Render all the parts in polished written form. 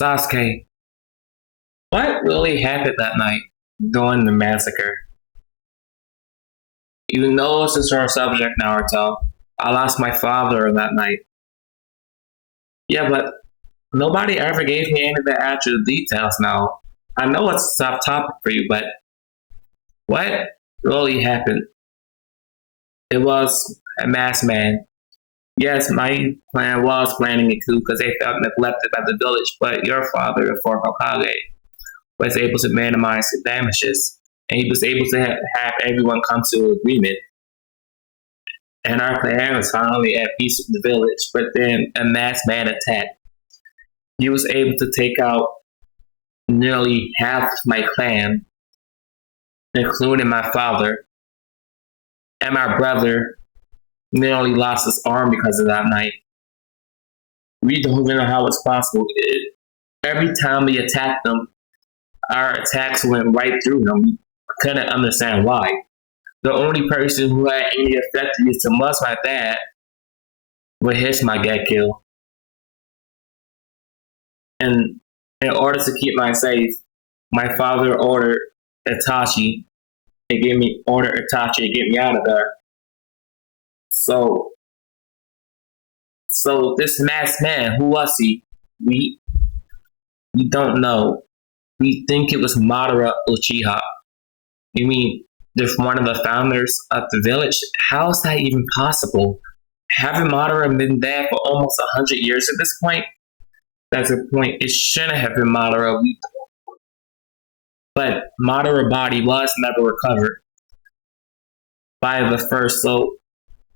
Sasuke, what really happened that night during the massacre? You know it's a sore subject, Naruto. I lost my father that night. Yeah, but nobody ever gave me any of the actual details now. I know it's a tough topic for you, but what really happened? It was a masked man. Yes, my clan was planning a coup because they felt neglected by the village, but your father, the fourth Hokage, was able to minimize the damages, and he was able to have everyone come to an agreement. And our clan was finally at peace with the village, but then a masked man attacked. He was able to take out nearly half of my clan, including my father, and my brother nearly lost his arm because of that night. We don't even know how it's possible. Every time we attacked them, our attacks went right through them. We couldn't understand why. The only person who had any effectiveness was my dad, but his might get killed. And in order to keep my safe, my father Itachi ordered Itachi to get me out of there. So this masked man, who was he? We don't know. We think it was Madara Uchiha. You mean there's one of the founders of the village? How is that even possible? Haven't Madara been there for almost 100 years at this point? That's the point. It shouldn't have been Madara. But Madara body was never recovered by the first, so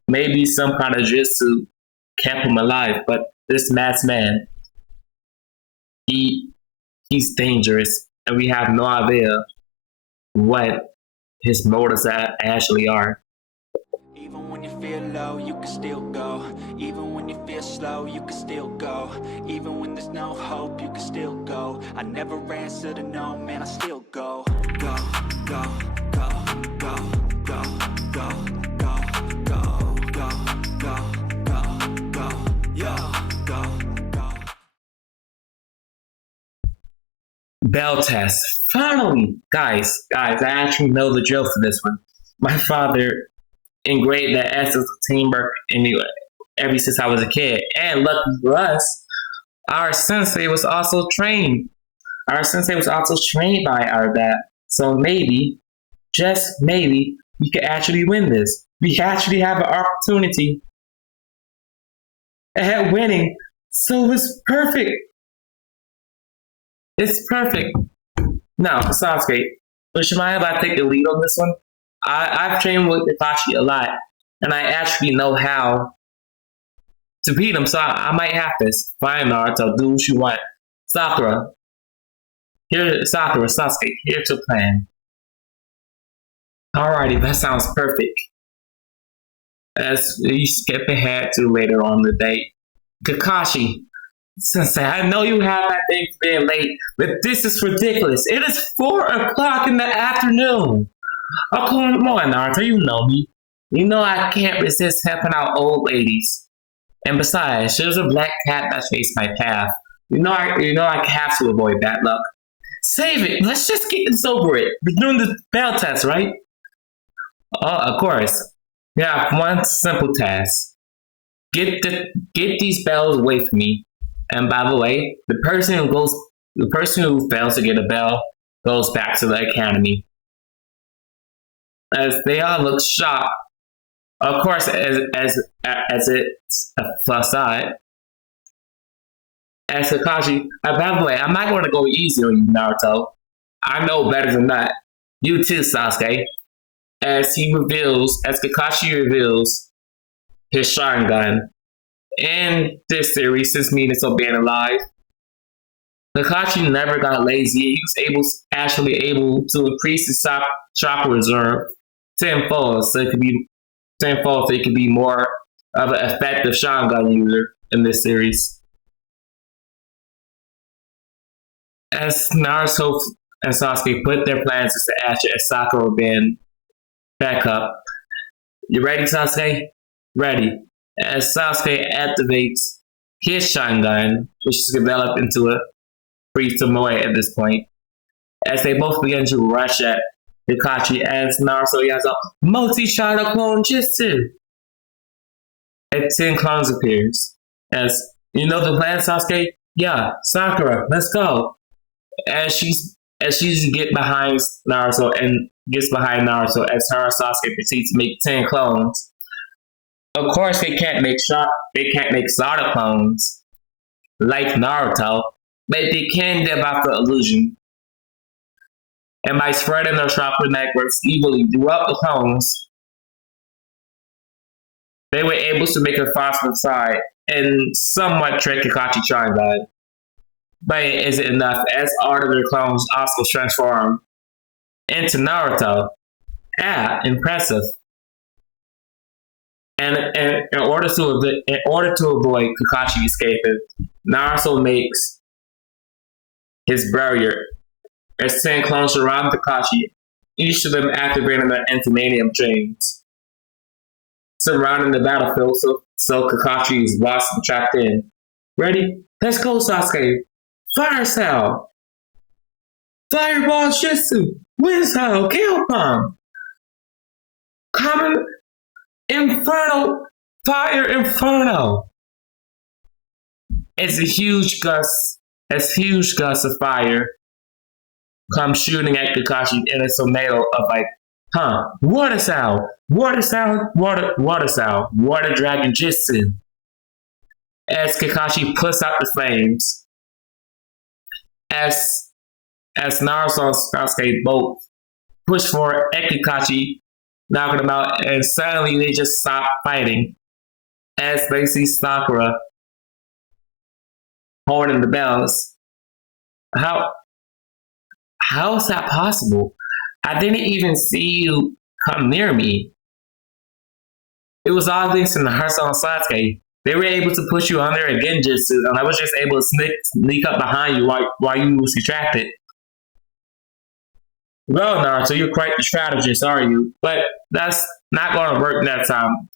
maybe some kind of jutsu kept him alive. But this masked man, he's dangerous, and we have no idea what his motives actually are. Even when you feel low, you can still go. Even when you feel slow, you can still go. Even when there's no hope, you can still go. I never answer to no, man, I still go. Go, go, go, go, go, go, go, go, go, go, go, go, yeah, go, go. Bell test. Finally, guys, I actually know the drill for this one. My father engraved that essence of teamwork in me ever since I was a kid. And lucky for us, our sensei was also trained. Our sensei was also trained by our dad. So maybe, just maybe, we could actually win this. We actually have an opportunity at winning. So it's perfect. It's perfect. Now, Sasuke, would you mind if I take the lead on this one? I've trained with Itachi a lot, and I actually know how to beat him, so I might have this. Fine, Naruto, do what you want. Sasuke, here's your plan. Alrighty, that sounds perfect. As we skip ahead to later on the day, Kakashi, Sensei, I know you have that thing for being late, but this is ridiculous. It is 4 o'clock in the afternoon. Oh, come on, Naruto, you know me. You know I can't resist helping out old ladies. And besides, there's a black cat that chased my path. You know I have to avoid bad luck. Save it. Let's just get this over with. We're doing the bell test, right? Oh, of course. We have one simple task. Get these bells away from me. And by the way, the person who fails to get a bell goes back to the academy. As they all look shocked. Of course, as it's a plus side. As Kakashi, by the way, I'm not going to go easy on you, Naruto. I know better than that. You too, Sasuke. As Kakashi reveals his Sharingan in this series, since Minato being alive, Kakashi never got lazy. He was actually able to increase his chakra reserve tenfold, so it could be more of an effective Sharingan user in this series. As Naruto and Sasuke put their plans into action as Sakura been back up. You ready, Sasuke? Ready. As Sasuke activates his Sharingan, which is developed into a frees Tomoe at this point, as they both begin to rush at Kakashi as Naruto yells out, Multi-Shadow Clone Jitsu! And 10 clones appears. As, you know the plan, Sasuke? Yeah, Sakura, let's go. As she's get behind Naruto and gets behind Naruto as her and Sasuke proceed to make 10 clones. Of course, they can't make Sada clones like Naruto, but they can give off the illusion. And by spreading their chakra networks evenly throughout the clones, they were able to make a phosphor side and somewhat trick Kakashi Sharingan. But it isn't enough, as all of their clones also transform into Naruto. Ah, impressive. And in order to avoid Kakashi escaping, Naruto makes his barrier as 10 clones surround Kakashi, each of them activating their antimanium chains, surrounding the battlefield so Kakashi is lost and trapped in. Ready? Let's go, Sasuke! Fire Cell! Fireball Shitsu! Wind Cell! Kill Palm! Common Inferno! Fire Inferno! As huge gusts of fire come shooting at Kakashi in a tornado of like, water sound, water dragon Jitsu. As Kakashi puts out the flames, as Naruto and Sasuke both push forward at Kakashi, knocking him out, and suddenly they just stop fighting as they see Sakura holding the bells. How is that possible? I didn't even see you come near me. It was all thanks to Naruto and Sasuke. They were able to push you under a Genjutsu, and I was just able to sneak up behind you while you was distracted. Well, Naruto, you're quite the strategist, are you? But that's not going to work next time.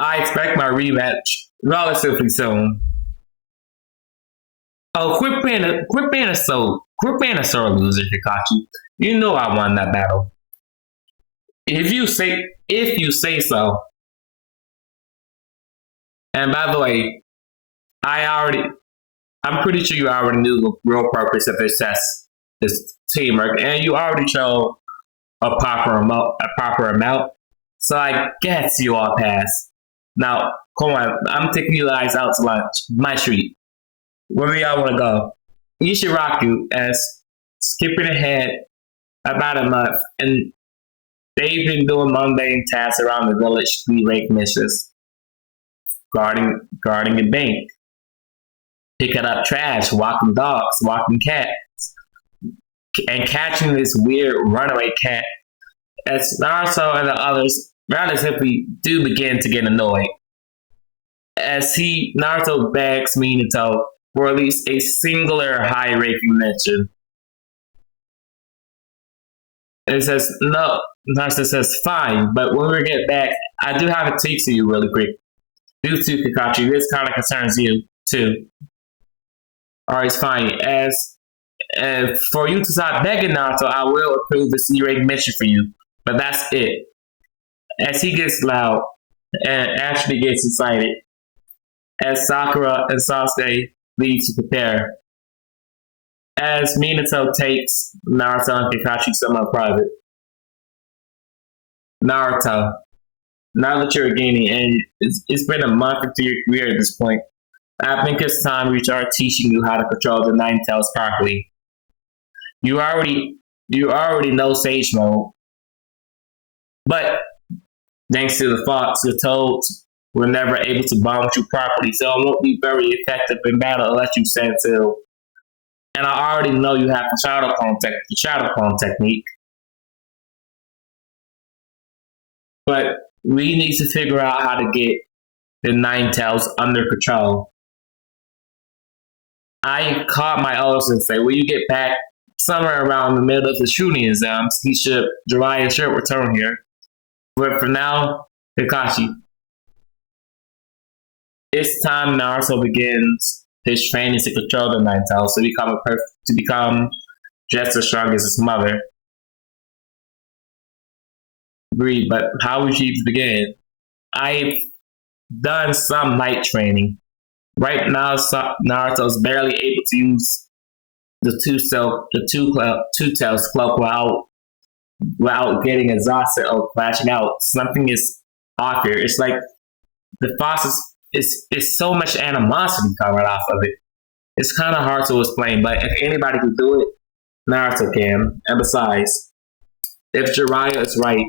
I expect my rematch relatively soon. Oh, quit being a sore loser, Kakashi. You know I won that battle. If you say so. And by the way, I'm pretty sure you already knew the real purpose of this teamwork, and you already showed a proper amount. So I guess you all pass. Now, come on, I'm taking you guys out to lunch. My treat. Where do y'all want to go? Ishiraku as skipping ahead about a month, and they've been doing mundane tasks around the village to lake missions, guarding a bank, picking up trash, walking dogs, walking cats, and catching this weird runaway cat. As Naruto and the others relatively do begin to get annoyed, as Naruto begs Minato for at least a singular high-ranking mention. It says, no, Naruto says, fine, but when we get back, I do have a tweak to you really quick. Due to Kakashi, this kind of concerns you, too. Alright, fine. As for you to stop begging Naruto, I will approve the C-rank mission for you. But that's it. As he gets loud and actually gets excited, as Sakura and Sasuke leave to prepare, as Minato takes Naruto and Kakashi somewhere private. Naruto, now that you're a genin and it's been a month into your career at this point, I think it's time we start teaching you how to control the Nine Tails properly. You already know Sage Mode, but thanks to the Fox, the Toads were never able to bond with you properly, so it won't be very effective in battle unless you stand still. And I already know you have the shadow clone technique. But we need to figure out how to get the Nine Tails under control. I caught my elders and say, when you get back somewhere around the middle of the shooting exams, Jiraiya should return here. But for now, Kakashi, it's time Naruto begins his training to control the nine tails to become just as strong as his mother. Agreed, but how would you even begin? I've done some night training. Right now, Naruto's barely able to use two tails cloak without getting exhausted or flashing out. Something is off here. It's like the process is so much animosity coming off of it. It's kind of hard to explain, but if anybody can do it, Naruto can. And besides, if Jiraiya is right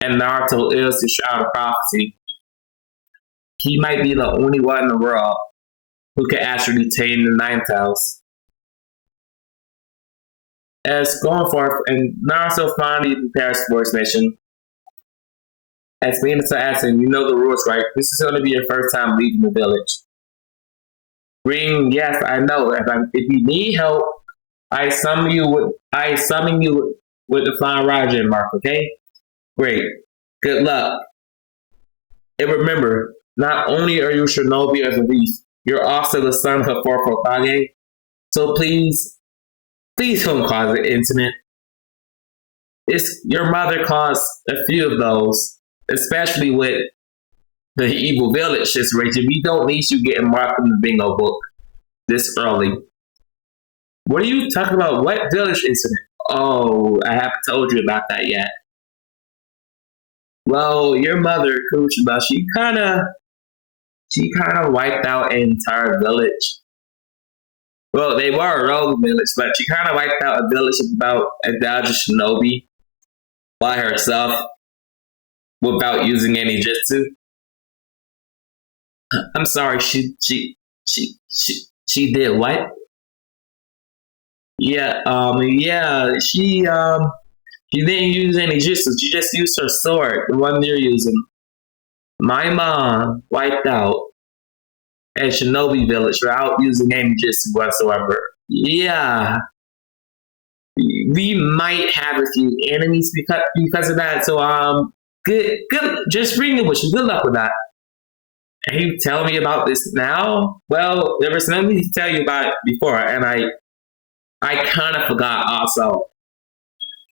and Naruto is the Shroud of Prophecy, he might be the only one in the world who can actually tame the Nine Tails. As going forth, and Naruto finally prepares for his mission. As Minato asks him, you know the rules, right? This is going to be your first time leaving the village. Yes, I know. If you need help, I summon you with the Flying Raja mark, okay? Great. Good luck. And remember, not only are you Shinobi of the Beast, you're also the son of the fourth Hokage. So please don't cause an incident. Your mother caused a few of those, especially with the evil village situation. We don't need you getting marked in the bingo book this early. What are you talking about? What village incident? Oh, I haven't told you about that yet. Well, your mother, Kuchima, she kind of wiped out an entire village. Well, they were a rogue village, but she kind of wiped out a village of about 1,000 shinobi by herself without using any jutsu. I'm sorry, she did what? She didn't use any jutsu. She just used her sword, the one you're using. My mom wiped out a shinobi village without using any jutsu whatsoever. Yeah, we might have a few enemies because of that. So good. Just bring it with you. Good luck with that. And you tell me about this now? Well, there was nothing to tell you about it before, and I kind of forgot also.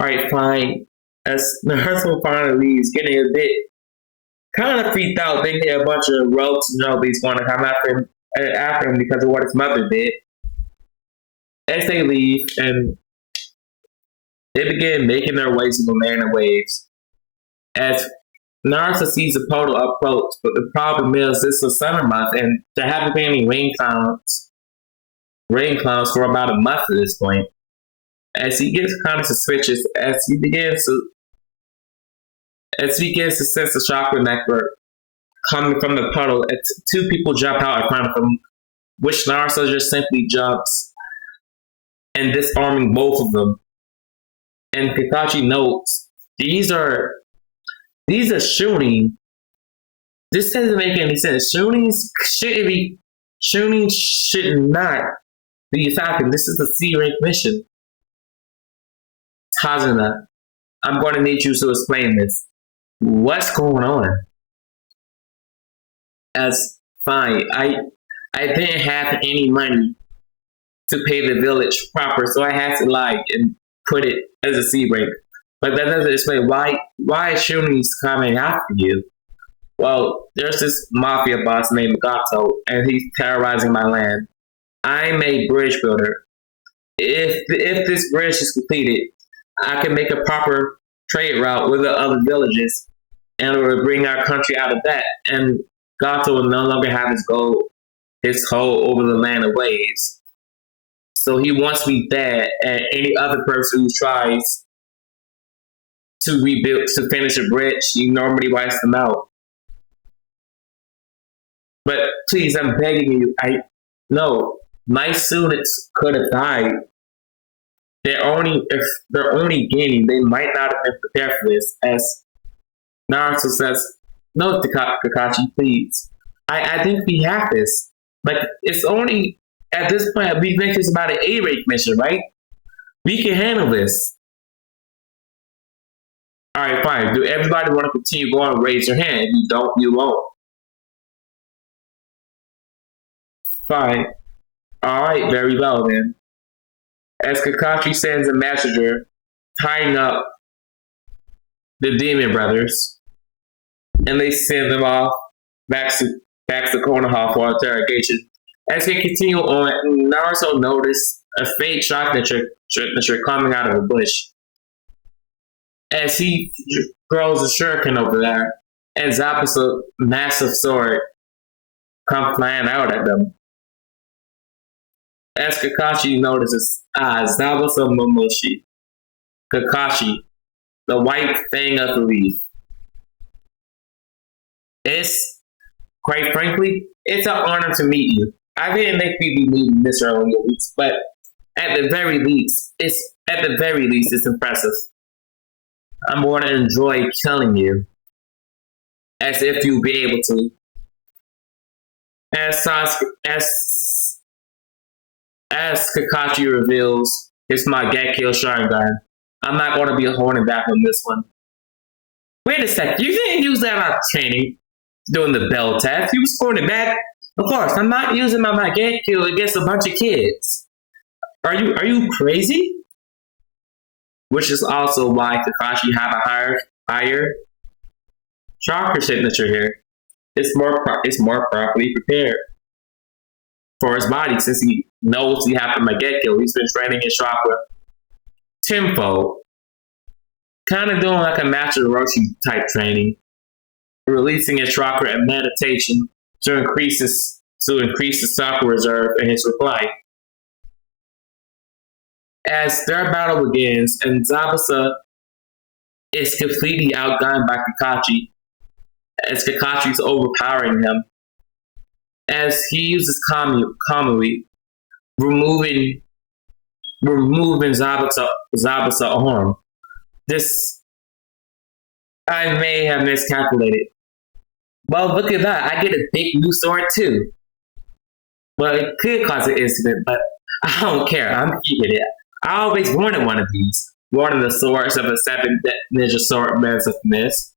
All right, fine. As Naruto finally leaves, getting a bit kind of freaked out, thinking a bunch of rogues and nobodies want to come after him because of what his mother did. As they leave, and they begin making their way to the land of waves. As Naruto sees the portal approach, but the problem is it's a summer month, and there haven't been any rain clouds for about a month at this point. As he gets kind of suspicious, as he begins to sense the chakra network coming from the puddle, two people jump out in front of him, which Naruto just simply jumps and disarming both of them. And Kakashi notes these are shooting. This doesn't make any sense. Shooting should not be attacking. This is a C rank mission. Hazuna, I'm going to need you to explain this. What's going on? As fine, I didn't have any money to pay the village proper, so I had to lie and put it as a C rank. But that doesn't explain why Shuni's coming after you. Well, there's this mafia boss named Gato, and he's terrorizing my land. I'm a bridge builder. If this bridge is completed, I can make a proper trade route with the other villages, and it will bring our country out of that. And Gato will no longer have his hold over the land of waves. So he wants me dead, and any other person who tries to finish a bridge, he normally wipes them out. But please, I'm begging you, no, my students could have died. If they're only gaining, they might not have been prepared for this. As Naruto says, no, Kakashi, please. I think we have this. Like, it's only, at this point, we think it's about an A-rank mission, right? We can handle this. Alright, fine. Do everybody want to continue going? Raise your hand. If you don't, you won't. Fine. Alright, very well then. As Kakashi sends a messenger tying up the Demon Brothers, and they send them off back to Konoha for interrogation. As they continue on, Naruto noticed a faint shock signature coming out of a bush. As he throws a shuriken over there, and Zabuza's massive sword comes flying out at them. As Kakashi notices, Zabuza Momoshi, Kakashi, the white thing of the leaf. It's, quite frankly, it's an honor to meet you. I didn't think we'd be meeting this early in the weeks, but at the very least, it's impressive. I'm going to enjoy killing you, as if you'll be able to. As Kakashi reveals his Mangekyo Sharingan, I'm not going to be holding back on this one. Wait a sec, you didn't use that on training doing the bell test. You was holding it back. Of course, I'm not using my Mangekyo against a bunch of kids. Are you crazy? Which is also why Kakashi have a higher chakra signature here. It's more properly prepared for his body since he knows he have to Mangekyo. He's been training his chakra tenfold, kind of doing like a Master Roshi type training, releasing his chakra in meditation to increase the chakra reserve in his reply. As their battle begins, and Zabuza is completely outgunned by Kakashi, as Kakashi's overpowering him, as he uses Kamui, removing Zabuza's arm. This, I may have miscalculated. Well, look at that. I get a big new sword too. Well, it could cause an incident, but I don't care. I'm keeping it. I always wanted one of these. One of the swords of the 7 ninja swordmen of Mist.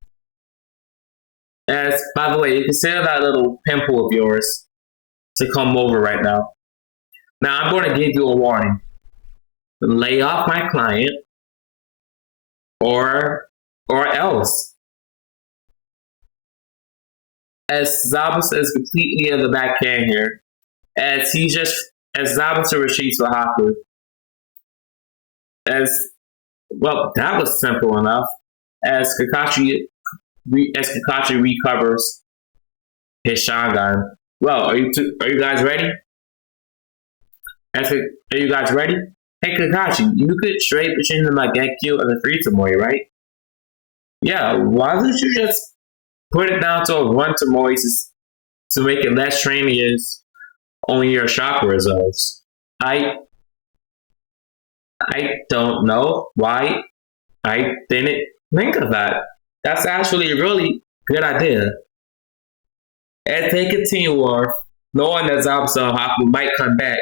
As, by the way, you consider that little pimple of yours to come over right now. Now, I'm going to give you a warning. Lay off my client, or else. As Zabuza is completely in the backhand here, as Zabuza retreats for Haku. That was simple enough. As Kakashi recovers his Sharingan. Well, are you guys ready? Are you guys ready? Hey Kakashi, you could trade between the Mangekyo and the Fritamori, right? Yeah, why don't you just put it down to a 1 to Boiis to make it less strenuous on your chakra reserves? I don't know why I didn't think of that. That's actually a really good idea. As they continue on, knowing that Zabuza Haku might come back,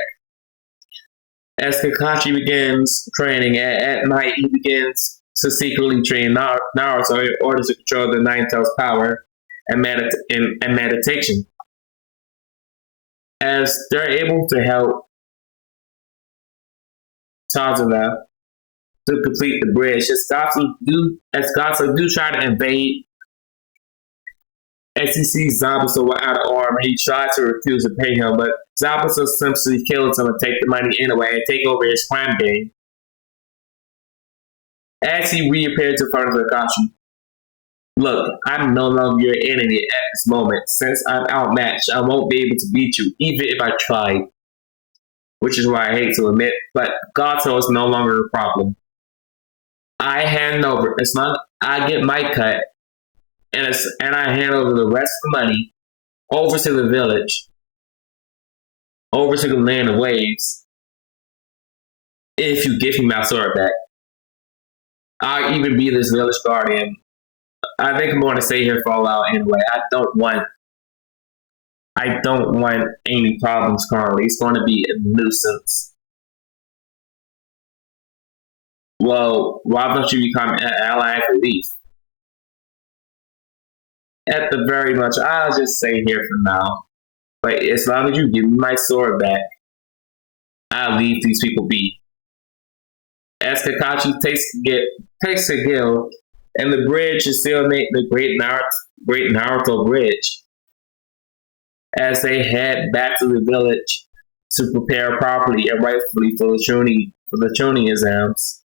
as Kakashi begins training at night, he begins to secretly train Naruto in order to control the Nine Tails power and meditation. As they're able to help Tazuna to complete the bridge, as Gato do try to invade. As he sees Zabuza without an arm, he tries to refuse to pay him, but Zabuza simply kills him and take the money anyway and take over his crime game. As he reappears in front of Kakashi, look, I'm no longer your enemy at this moment. Since I'm outmatched, I won't be able to beat you, even if I tried. Which is why I hate to admit, but Gato is no longer a problem. I hand over, I get my cut, and I hand over the rest of the money over to the village, over to the land of waves. If you give me my sword back, I'll even be this village guardian. I think I'm going to stay here for a while anyway. I don't want any problems currently. It's going to be a nuisance. Well, why don't you become an ally for Leaf? At the very much, I'll just stay here for now. But as long as you give me my sword back, I'll leave these people be. As Kakashi takes a gill, and the bridge is still named the Great Naruto Bridge, as they head back to the village to prepare properly and rightfully for the Chunin exams.